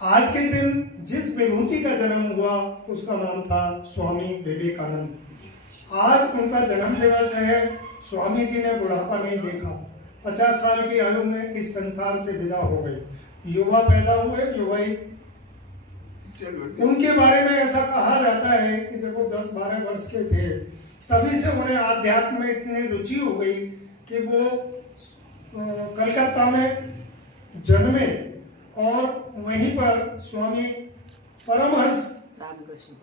आज के दिन जिस विभूति का जन्म हुआ उसका नाम था स्वामी विवेकानंद। आज उनका जन्म दिवस है। स्वामी जी ने बुढ़ापा नहीं देखा, 50 साल की आयु में इस संसार से विदा हो गए। युवा पैदा हुए, युवा ही उनके बारे में ऐसा कहा जाता है कि जब वो 10-12 वर्ष के थे तभी से उन्हें आध्यात्म में इतनी रुचि हो गई कि वो कलकत्ता में जन्मे और वहीं पर स्वामी परमहंस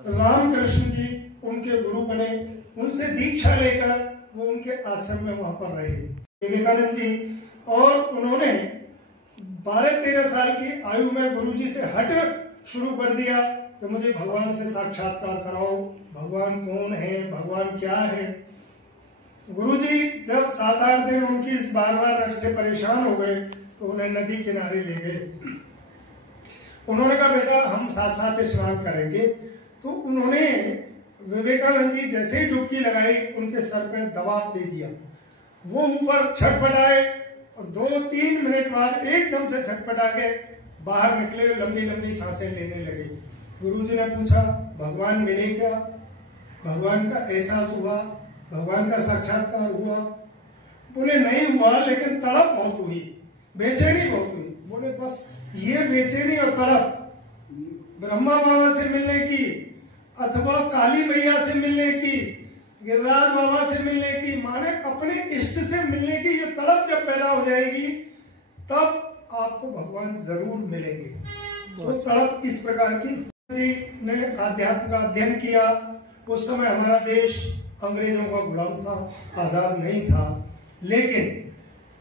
रामकृष्ण जी उनके गुरु बने। उनसे दीक्षा लेकर वो उनके आश्रम में वहां पर रहे विवेकानंद जी। और उन्होंने 12-13 साल की आयु में गुरु जी से हट शुरू कर दिया कि मुझे भगवान से साक्षात्कार कराओ, भगवान कौन है, भगवान क्या है। गुरुजी जब 7-8 दिन उनकी इस बार-बार रट से परेशान हो गए तो उन्हें नदी किनारे ले गए। उन्होंने कहा बेटा हम साथ साथ स्नान करेंगे। तो उन्होंने विवेकानंद जी जैसे ही डुबकी लगाई उनके सर पे दबाव दे दिया। वो ऊपर छटपटाए और 2-3 मिनट बाद एकदम से छटपटा के बाहर निकले, लंबी लंबी सांसें लेने लगे। गुरुजी ने पूछा भगवान मिले क्या, भगवान का एहसास हुआ, भगवान का साक्षात्कार हुआ? बोले नहीं हुआ, लेकिन तड़प बहुत हुई, बेचैनी बहुत हुई। बोले बस ये बेचैनी और तड़प ब्रह्मा बाबा से मिलने की अथवा काली मैया से मिलने की, गिरिराज बाबा से मिलने की, माने अपने इष्ट से मिलने की ये तड़प जब पैदा हो जाएगी तब आपको भगवान जरूर मिलेंगे। तो तड़प इस प्रकार की ने आध्यात्म का अध्ययन किया। उस समय हमारा देश अंग्रेजों का गुलाम था, आजाद नहीं था। लेकिन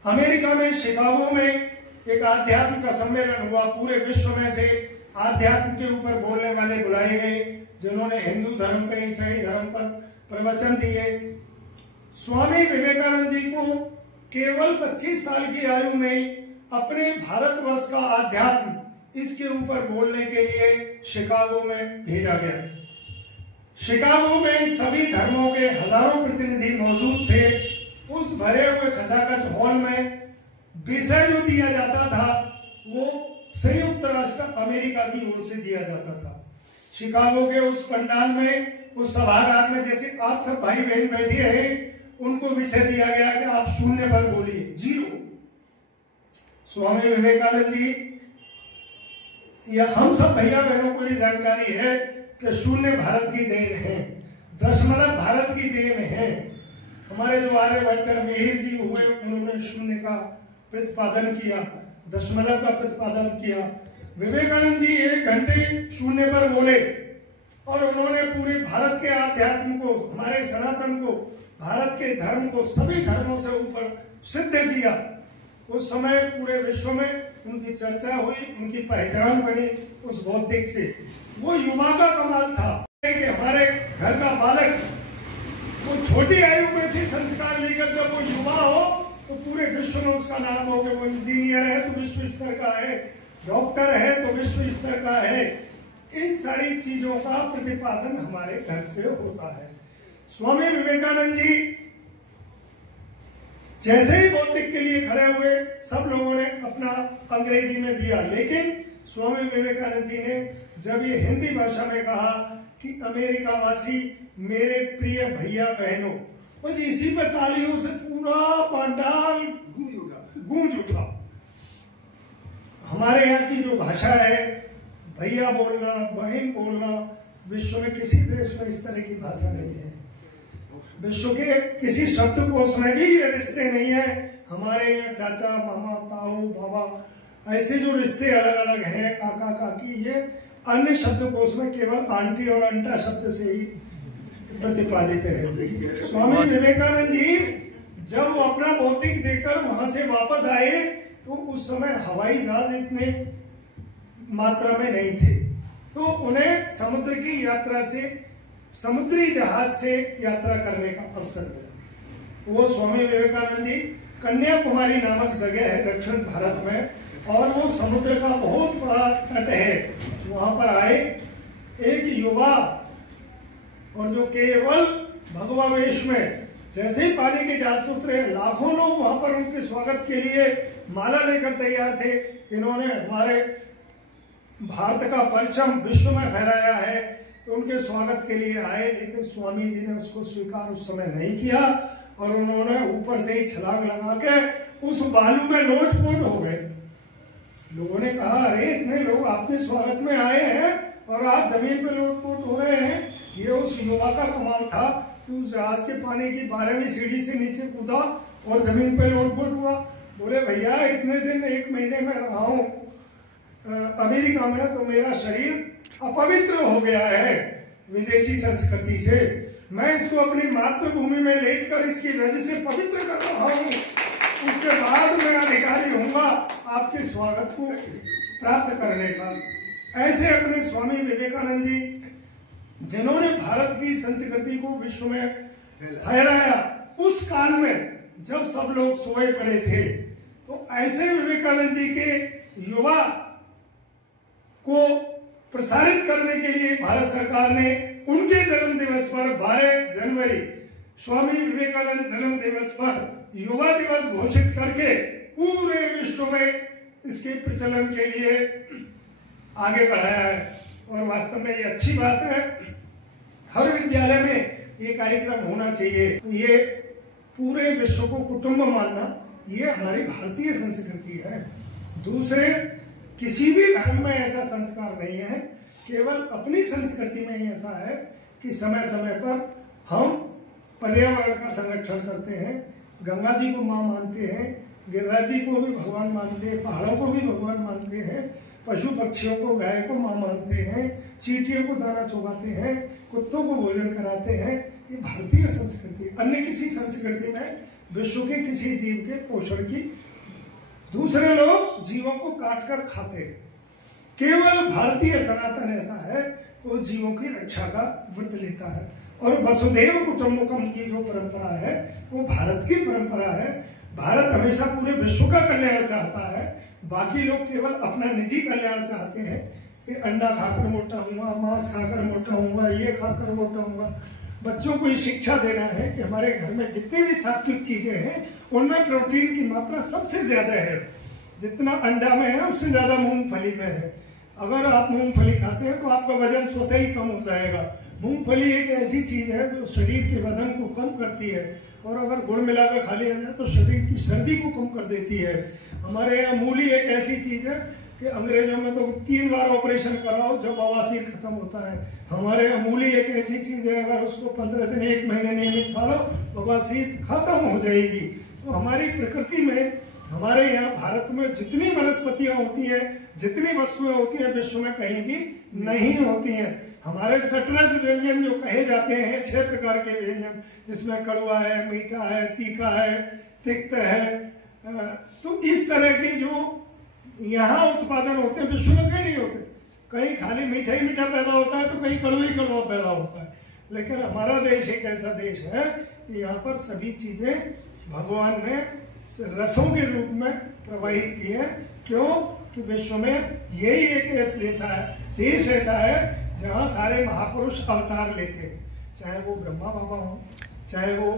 अमेरिका में शिकागो में एक आध्यात्म का सम्मेलन हुआ। पूरे विश्व में से आध्यात्म के ऊपर बोलने वाले बुलाए गए जिन्होंने हिंदू धर्म पे, ईसाई धर्म पर प्रवचन दिए। स्वामी विवेकानंद जी को केवल 25 साल की आयु में अपने भारतवर्ष का आध्यात्म इसके ऊपर बोलने के लिए शिकागो में भेजा गया। शिकागो में सभी धर्मों के हजारों प्रतिनिधि मौजूद थे। उस भरे हुए खचाखच हॉल में विषय जो दिया जाता था वो संयुक्त राष्ट्र अमेरिका की ओर से दिया जाता था। शिकागो के उस पंडाल में, उस सभागार में, जैसे आप सब भाई बहन बैठे हैं, उनको विषय दिया गया कि आप शून्य पर बोलिए, 0। स्वामी विवेकानंद जी या हम सब भैया बहनों को ये जानकारी है कि शून्य भारत की देन है, दशमलव भारत की देन है। हमारे जो आर्यभट्ट मिहिर जी हुए उन्होंने शून्य का प्रतिपादन किया, दशमलव का प्रतिपादन किया। विवेकानंद जी 1 घंटे शून्य पर बोले और उन्होंने पूरे भारत के आध्यात्म को, हमारे सनातन को, भारत के धर्म को सभी धर्मों से ऊपर सिद्ध किया। उस समय पूरे विश्व में उनकी चर्चा हुई, उनकी पहचान बनी उस बौद्धिक से। वो युवा का कमाल था कि हमारे घर का बालक वो छोटी आयु में से संस्कार लेकर जब वो युवा हो तो पूरे विश्व में उसका नाम हो गया। वो इंजीनियर है तो विश्व स्तर का है, डॉक्टर है तो विश्व स्तर का है। इन सारी चीजों का प्रतिपादन हमारे घर से होता है। स्वामी विवेकानंद जी जैसे ही बौद्धिक के लिए खड़े हुए सब लोगों ने अपना अंग्रेजी में दिया, लेकिन स्वामी विवेकानंद जी ने जब ये हिंदी भाषा में कहा कि अमेरिका वासी मेरे प्रिय भैया बहनों, बस इसी पे तालियों से पूरा पंडाल गूंज उठा। हमारे यहाँ की जो भाषा है, भैया बोलना, बहन बोलना, विश्व में किसी देश में इस तरह की भाषा नहीं है। विश्व के किसी शब्दकोश में भी ये रिश्ते नहीं है। हमारे यहाँ चाचा, मामा, ताऊ, बाबा, ऐसे जो रिश्ते अलग अलग हैं, काका, काकी, ये अन्य शब्दकोश में केवल आंटी और अंटा शब्द से ही प्रतिपादित है। स्वामी विवेकानंद जी जब वो अपना भौतिक देकर वहां से वापस आए तो उस समय हवाई जहाज इतने मात्रा में नहीं थे, तो उन्हें समुद्र की यात्रा से, समुद्री जहाज से यात्रा करने का अवसर मिला। वो स्वामी विवेकानंद जी कन्याकुमारी नामक जगह है दक्षिण भारत में, और वो समुद्र का बहुत बड़ा तट है, वहां पर आए। एक युवा और जो केवल भगवा वेश में, जैसे ही पानी के जहाज उतरे लाखों लोग वहां पर उनके स्वागत के लिए माला लेकर तैयार थे। इन्होंने हमारे भारत का परचम विश्व में फहराया है, तो उनके स्वागत के लिए आए, लेकिन स्वामी जी ने उसको स्वीकार उस समय नहीं किया और उन्होंने ऊपर से ही छलांग लगा के उस बालू में लोटपोट हो गए। लोगों ने कहा, अरे इतने लोग आपके स्वागत में आए हैं और आप जमीन पे लोटपोट हो रहे हैं। ये उस युवा का कमाल था कि उस जहाज के पानी की 12वीं सीढ़ी से नीचे कूदा और जमीन पे लोटपोट हुआ। बोले, भैया इतने दिन 1 महीने में रहा हूं अमेरिका में, तो मेरा शरीर अपवित्र हो गया है विदेशी संस्कृति से। मैं इसको अपनी मातृभूमि में लेटकर इसकी रज से पवित्र कर रहा हूँ। उसके बाद मैं अधिकारी होऊंगा आपके स्वागत को प्राप्त करने का। ऐसे अपने स्वामी विवेकानंद जी, जिन्होंने भारत की संस्कृति को विश्व में फहराया, उस काल में जब सब लोग सोए पड़े थे, तो ऐसे विवेकानंद जी के युवा को प्रसारित करने के लिए भारत सरकार ने उनके जन्म दिवस पर 12 जनवरी स्वामी विवेकानंद जन्म दिवस पर युवा दिवस घोषित करके पूरे विश्व में इसके प्रचलन के लिए आगे बढ़ाया है। और वास्तव में ये अच्छी बात है, हर विद्यालय में ये कार्यक्रम होना चाहिए। ये पूरे विश्व को कुटुंब मानना, ये हमारी भारतीय संस्कृति है। दूसरे किसी भी धर्म में ऐसा संस्कार नहीं है, केवल अपनी संस्कृति में ही ऐसा है कि समय समय पर हम पर्यावरण का संरक्षण करते हैं, गंगा जी को मां मानते हैं, गिरिराज जी को भी भगवान मानते हैं, पहाड़ों को भी भगवान मानते हैं, पशु पक्षियों को, गाय को मां मानते हैं, चींटियों को दाना चुगाते हैं, कुत्तों को भोजन कराते हैं। ये भारतीय संस्कृति, अन्य किसी संस्कृति में विश्व के किसी जीव के पोषण की दूसरे लोग जीवों को काट कर खाते हैं। केवल भारतीय सनातन ऐसा है, वो जीवों की रक्षा का व्रत लेता है। और वसुधैव कुटुंबकम की जो परंपरा है, वो भारत की परंपरा है। भारत हमेशा पूरे विश्व का कल्याण चाहता है, बाकी लोग केवल अपना निजी कल्याण चाहते हैं कि अंडा खाकर मोटा होऊंगा, मांस खाकर मोटा होऊंगा, ये खाकर मोटा होऊंगा। बच्चों को ये शिक्षा देना है कि हमारे घर में जितनी भी सात्विक चीजें हैं, उनमें प्रोटीन की मात्रा सबसे ज्यादा है। जितना अंडा में है, उससे ज्यादा मूंगफली में है। अगर आप मूंगफली खाते हैं तो आपका वजन स्वतः ही कम हो जाएगा। मूंगफली एक ऐसी चीज है जो शरीर के वजन को कम करती है, और अगर गुड़ मिलाकर खा लिया जाए तो शरीर की सर्दी को कम कर देती है। हमारे यहाँ मूली एक ऐसी चीज है कि अंग्रेजों में तो 3 बार ऑपरेशन कराओ जब बवासीर खत्म होता है। हमारे यहाँ मूली एक ऐसी चीज है, अगर उसको 15 दिन 1 महीने नियमित खा लो, बवासीर खत्म हो जाएगी। तो हमारी प्रकृति में, हमारे यहाँ भारत में जितनी वनस्पतियां होती है, जितनी वस्तुएं होती है, विश्व में कहीं भी नहीं होती हैं। हमारे सटरज व्यंजन जो कहे जाते हैं, 6 प्रकार के व्यंजन, जिसमें कड़वा है, मीठा है, तीखा है, तिक्त है, तो इस तरह के जो यहाँ उत्पादन होते हैं, विश्व में कहीं नहीं होते। कहीं खाली मीठा ही मीठा पैदा होता है, तो कहीं कड़वा ही कड़वा पैदा होता है। लेकिन हमारा देश एक ऐसा देश है कि यहाँ पर सभी चीजें भगवान ने रसों के रूप में प्रवाहित की है। क्यों? कि विश्व में यही एक देश ऐसा है जहाँ सारे महापुरुष अवतार लेते हैं, चाहे वो ब्रह्मा बाबा हो, चाहे वो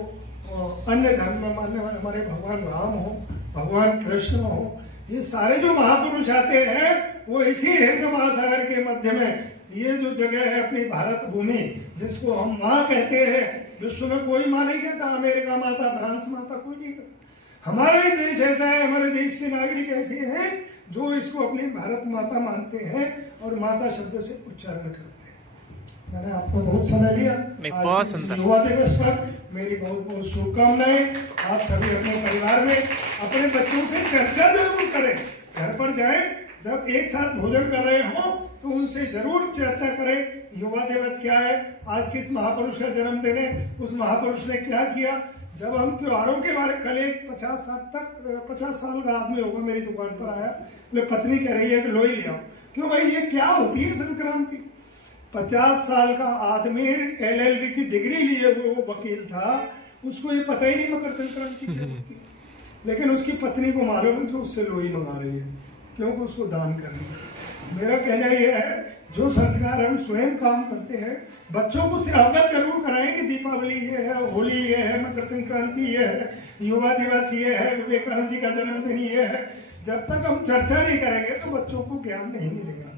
अन्य धर्म में मानने वाले हमारे भगवान राम हो, भगवान कृष्ण हो। ये सारे जो महापुरुष आते हैं, वो इसी हिंद महासागर के मध्य में ये जो जगह है अपनी भारत भूमि, जिसको हम माँ कहते हैं, विश्व में कोई माँ नहीं कहता, अमेरिका माता, फ्रांस माता, कोई नहीं कहता। हमारा ही देश ऐसा है, हमारे देश के नागरिक ऐसे हैं जो इसको अपनी भारत माता मानते हैं और माता शब्द से उच्चारण करते हैं। मैंने आपको बहुत समय लिया, आज युवा दिवस पर मेरी बहुत बहुत शुभकामनाएं। आप सभी अपने परिवार में अपने बच्चों से चर्चा जरूर करें, घर पर जाएं, जब एक साथ भोजन कर रहे हो तो उनसे जरूर चर्चा करें। युवा दिवस क्या है, आज किस महापुरुष का जन्मदिन है, उस महापुरुष ने क्या किया। जब हम त्योहारों के बारे, कल एक 50 साल का आदमी होगा मेरी दुकान पर आया, बोले पत्नी कह रही है कि लोई ले आओ। क्यों भाई, ये क्या होती है संक्रांति? 50 साल का आदमी LLB की डिग्री लिए वो वकील था, उसको ये पता ही नहीं मकर संक्रांति क्या होती है। लेकिन उसकी पत्नी को मालूम है जो उससे लोई मंगा रही है, क्योंकि उसको दान करनी है। मेरा कहना यह है, जो संस्कार हम स्वयं काम करते हैं, बच्चों को अवगत जरूर कराएं कि दीपावली ये है, होली ये है, मकर संक्रांति ये है, युवा दिवस ये है, विवेकानंद जी का जन्मदिन ये है। जब तक हम चर्चा नहीं करेंगे तो बच्चों को ज्ञान नहीं मिलेगा।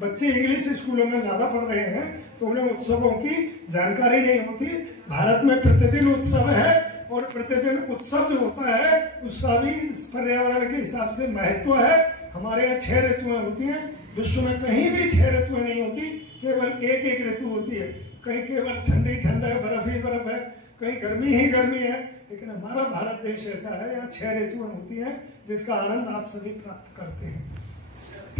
बच्चे इंग्लिश स्कूलों में ज्यादा पढ़ रहे हैं तो उन्हें उत्सवों की जानकारी नहीं होती। भारत में प्रतिदिन उत्सव है और प्रतिदिन उत्सव जो होता है उसका भी इस पर्यावरण के हिसाब से महत्व है। हमारे यहाँ 6 ऋतुएं होती हैं, विश्व में कहीं भी 6 ऋतुएं नहीं होती, केवल एक ऋतु होती है। कहीं केवल ठंडी ठंड है, बर्फ ही बर्फ है, कहीं गर्मी ही गर्मी है, लेकिन हमारा भारत देश ऐसा है, यहाँ 6 ऋतुएं होती हैं जिसका आनंद आप सभी प्राप्त करते हैं।